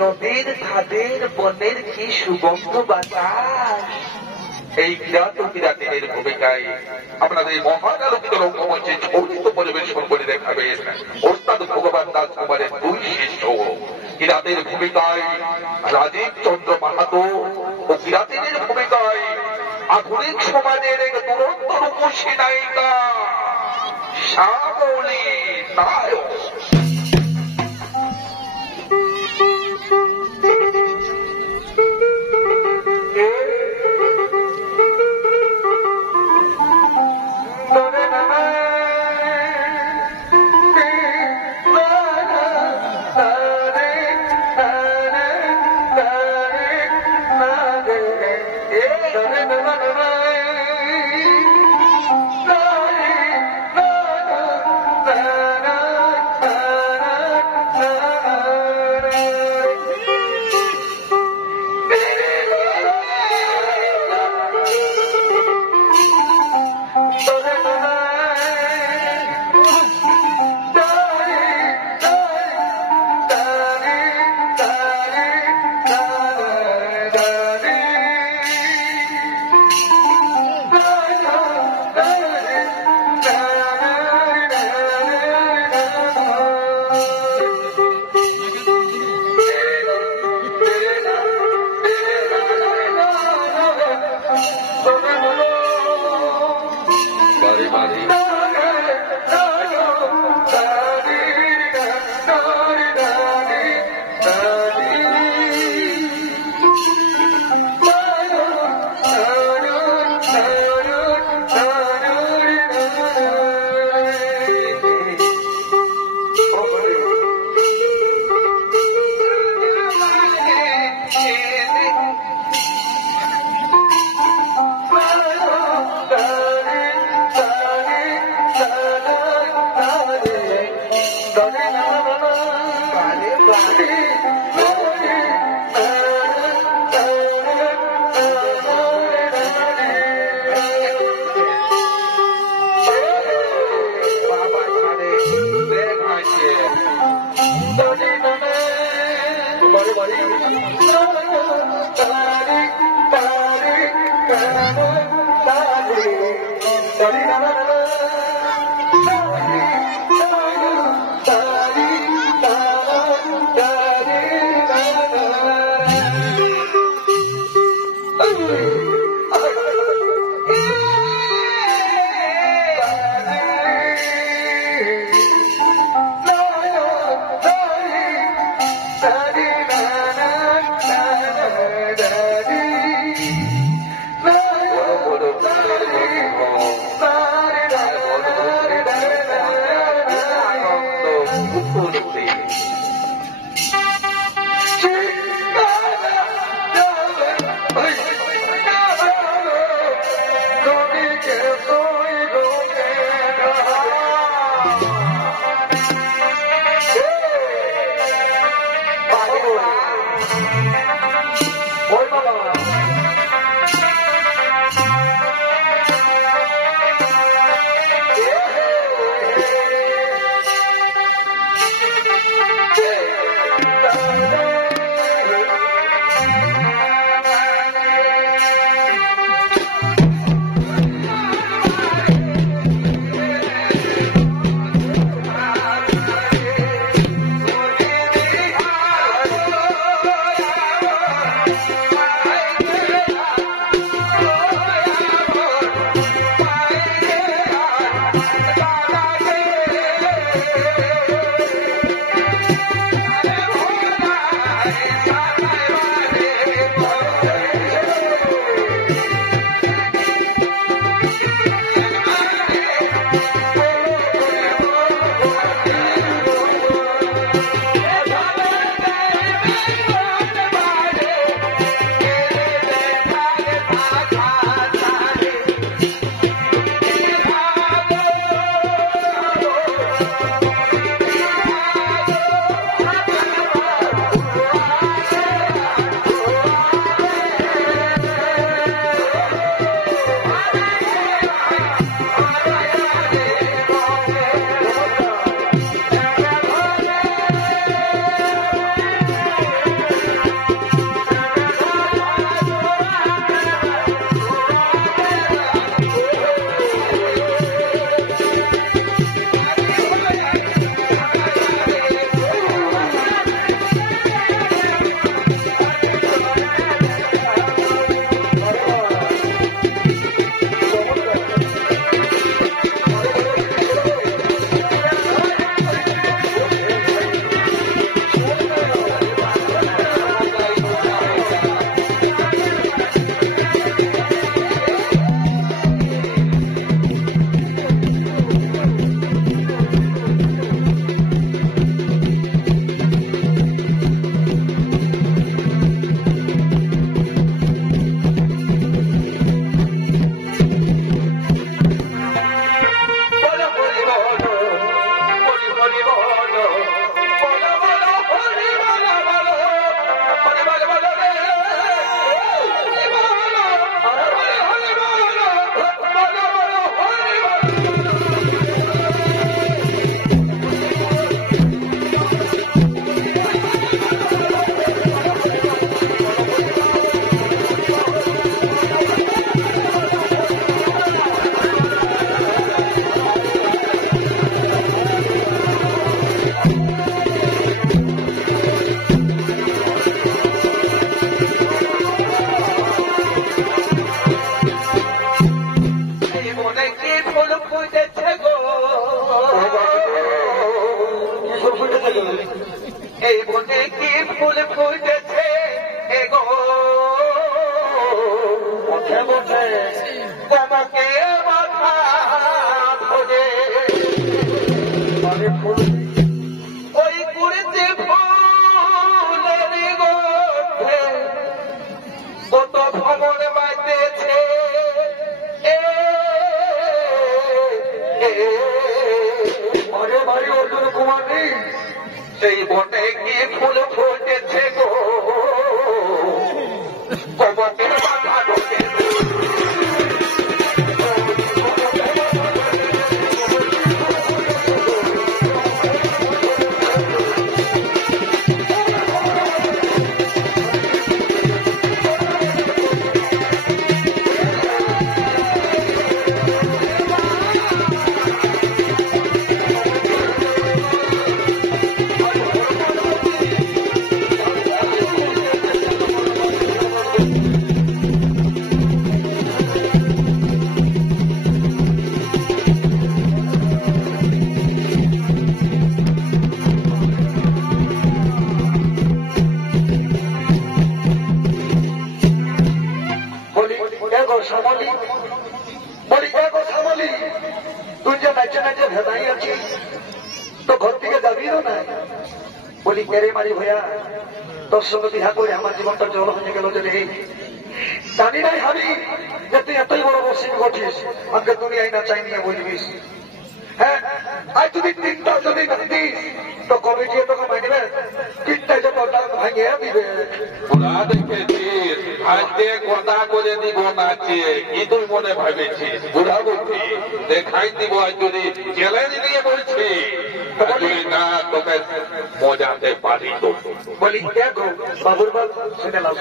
নদীর ধাদের বনের কি সুগন্ধ বাতাস। এই বিরাট বিরাটের ভূমিকায় আপনাদের মহান আলোকিত রঙ্গমঞ্চে ছবিত পরিবেশন করে দেখাবেন ওস্তাদ ভগবান দাস কুমারের দুই শিষ্য। কিরাতের ভূমিকায় রাজীব চন্দ্র মাহাতো ও কিরাতের ভূমিকায় আধুনিক সমাজের এক দুরন্ত রূপসী নায়িকা শ্যামলী নায়ক। বুকে মাথা ধরে ওই কুড়িতে ফুলের মধ্যে কত ভ্রমণ বাজতেছে বাড়ি অর্জুন কুমারী সেই বটে কি ফুল ফুটেছে গো কবকের মাথা ঢোকে বলি কেরে মারি ভয়া তোর সঙ্গে বিহা করে আমার জীবনটা জল হয়ে গেল যে রে জানি নাই আমি যে তুই এতই বড় বসিন ঘটিস আমাকে দুনিয়ায় না চাই নিয়ে বলবিস হ্যাঁ আজ যদি তিনটা যদি দিস তো কবে গিয়ে তোকে মাগবে তিনটা যে তোর ভাঙিয়ে দিবে ওরা দেখেছিস আজকে কথা করে দিব নাচে কি তুই মনে ভাবেছিস বুড়া বলছি দেখাই দিব আজ যদি চ্যালেঞ্জ নিয়ে বলছি না তোকে মজাতে পারি তো বলি দেখো বাবুর বাল শুনে নাও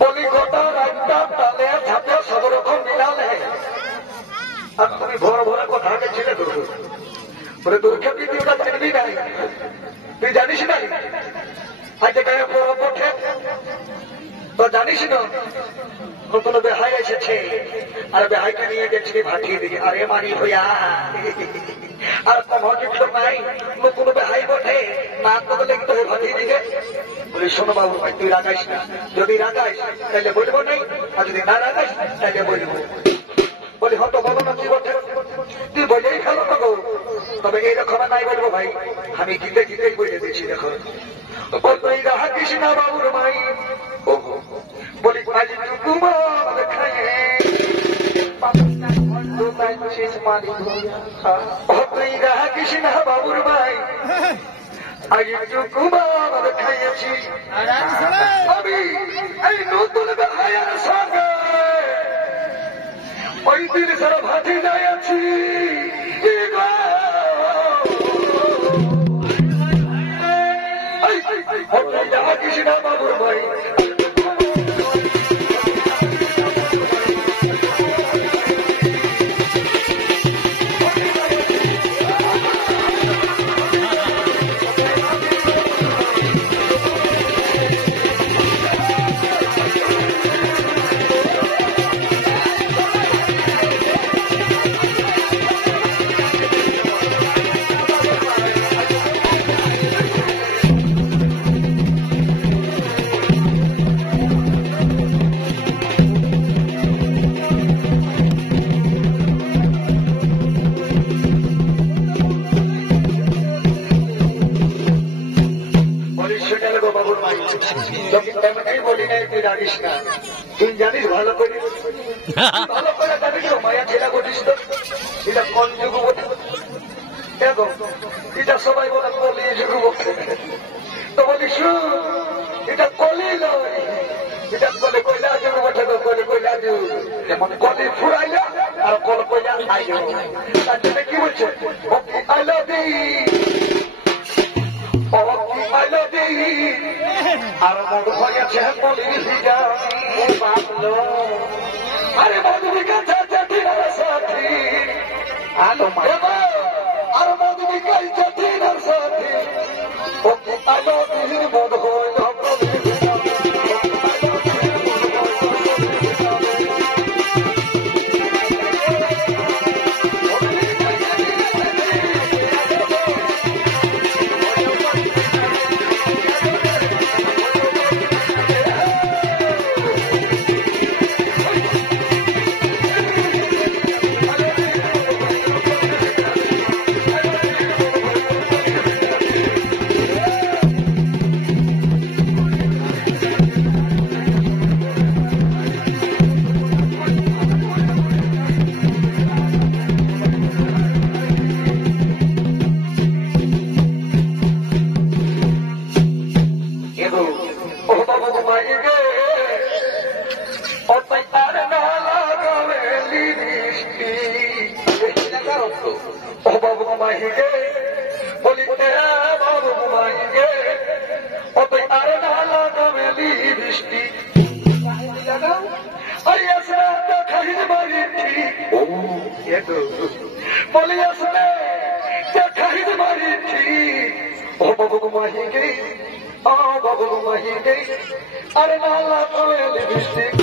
বলি গোটা রাতটা তালে ঝাঁপে সব রকম মিলালে আর তুমি ভরা ভরা কথা ছেড়ে দেবো বলে দুর্গা দ্বিতীয়টা চিনবি নাই তুই জানিস নাই আজকে গায়ে বড় পথে তো জানিস না নতুন বেহাই এসেছে আর বেহাইকে নিয়ে গেছি ভাটিয়ে দিকে আরে মারি হইয়া আর কোনো কিছু নাই নতুন বেহাই বটে না তো লিখতে হবে ভাটিয়ে দিকে বলি শোনো বাবু ভাই তুই রাগাইস না যদি রাগাইস তাহলে বলবো নাই আর যদি না রাগাইস তাহলে বলবো বলি হয়তো বলো না কি বটে তুই বলেই ফেলো না গো তবে এইরকম নাই বলবো ভাই আমি জিতে জিতেই বলে দিচ্ছি দেখো তুই রাখিস না বাবুর মাই বলি আজ কুমার খাইয়ে তুই রাখিস না বাবুর মাই আজ কুমার খাইয়েছি আমি এই নতুন বেহায়ার সঙ্গে ওই দিন সারা ভাটি যাইয়াছি কৃষ্ণা বাবুর ভাই তুই জানিস ভালো করে জানিস মায়া ছেলা করিস তো এটা কোন যুগ দেখো এটা সবাই বলে কলি যুগ তো বলিস এটা কলি নয় এটা বলে কয়লা যুগ বটে বলে কয়লা যুগ যেমন কলি ফুরাইলা আর কল কয়লা আইলো তার জন্য কি বলছে আই লাভ আর মন হয়েছে বলির বাবলো আরে মধুবি কাছে জটিলার সাথী আলো আর মধুবি কাছে জটিলার সাথী ও আলো দিল মন হয়ে বলি আসলে খাইদ মারিছি ও বাবু মাহি গই ও বাবু মাহি গই আরে নালা তোলে লিপস্টিক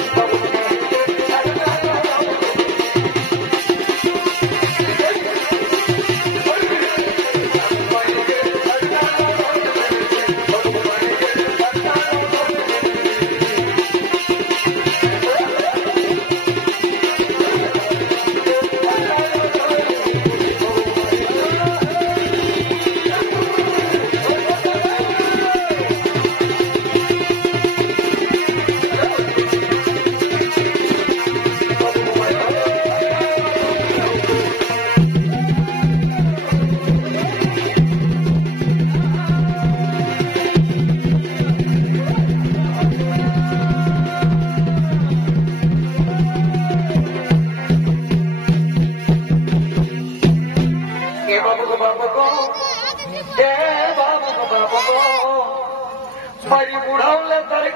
बुढ़ावले तर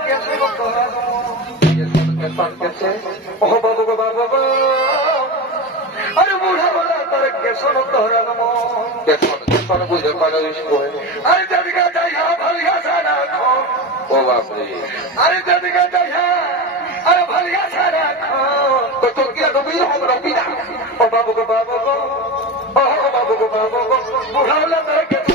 कैसे बाबू को बाबू अरे बुढ़ावले तर कैसे तोहरा नमो कैसे बुझे पालो इसको अरे जदिका चाहिए भलिया सारा खो ओ बाप रे अरे जदिका चाहिए अरे भलिया सारा खो तो क्या डूबी हम डूबी ना ओ बाबू को बाबू को बुढ़ावले तर कैसे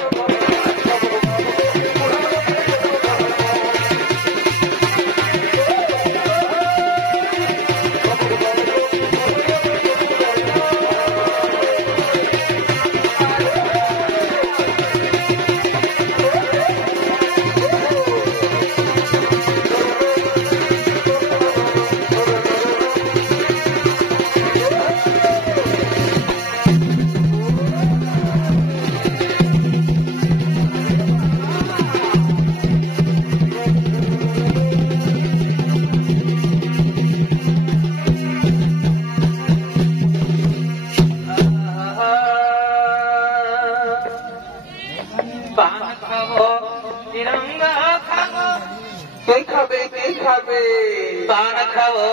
पान खाओ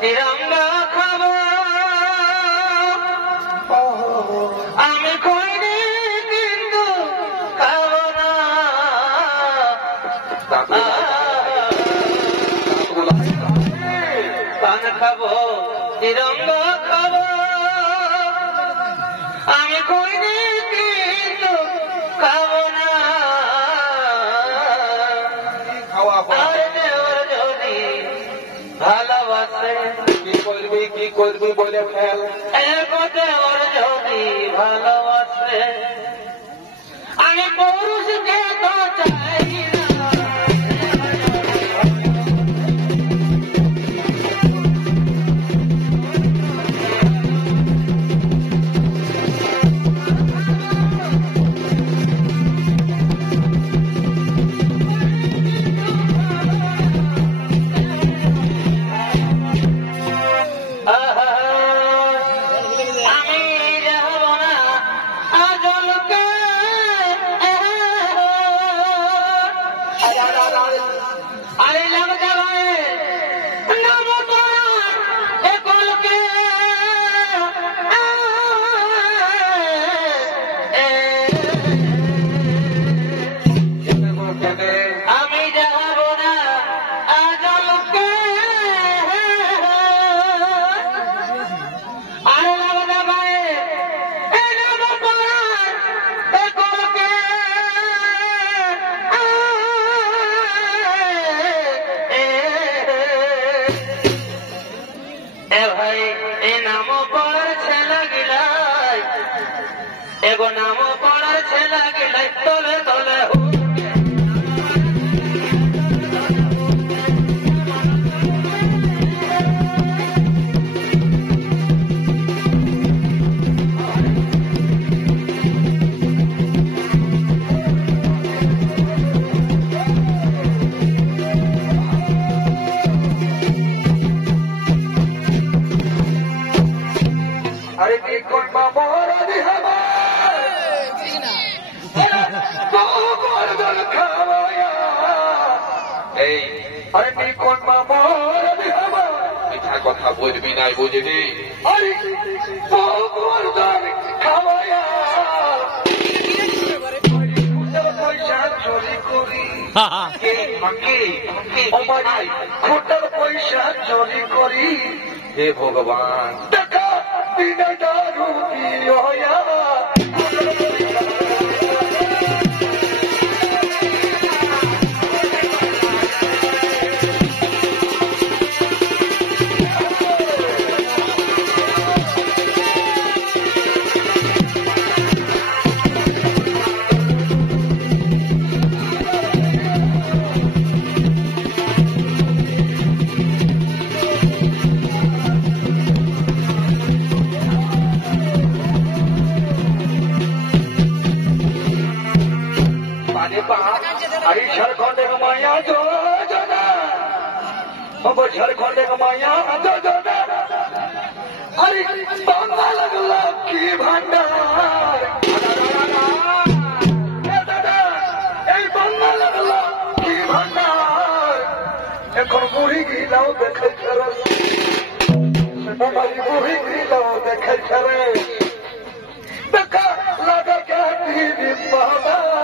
तिरंगा खाओ आमी खोइनी किन्तु खाओ ना पान खाओ तिरंगा खाओ आमी खोइनी किन्तु खाओ ना ভালোবাসে কি করবি বলে ফেল একতে ওর যদি ভালোবাসে আমি পুরুষকে তো চাই না एगो नामो पड़ा छेला गिलाई तोले तोले अरे की कौन बाबा दी हवा अरे की कौन बाबा दी हवा মিঠা কথা বলবি নাই বুঝলি अरे গোবর্ধন খাওয়ায়া পয়সা চুরি করি আমার খোটার পয়সা চুরি করি হে ভগবান টাকা বিনা দারু পিয়া अरे झारखंड माया जोजना झारखंड माया जोजना अरे बंगाल लक्ष्मी भंडार बंगाल लक्ष्मी भंडार এখন বুড়ি গিলাও দেখে ছেড়ে বুড়ি গিলাও দেখে ছেড়ে দেখা লাগা কে টিভি বাবার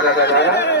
da da da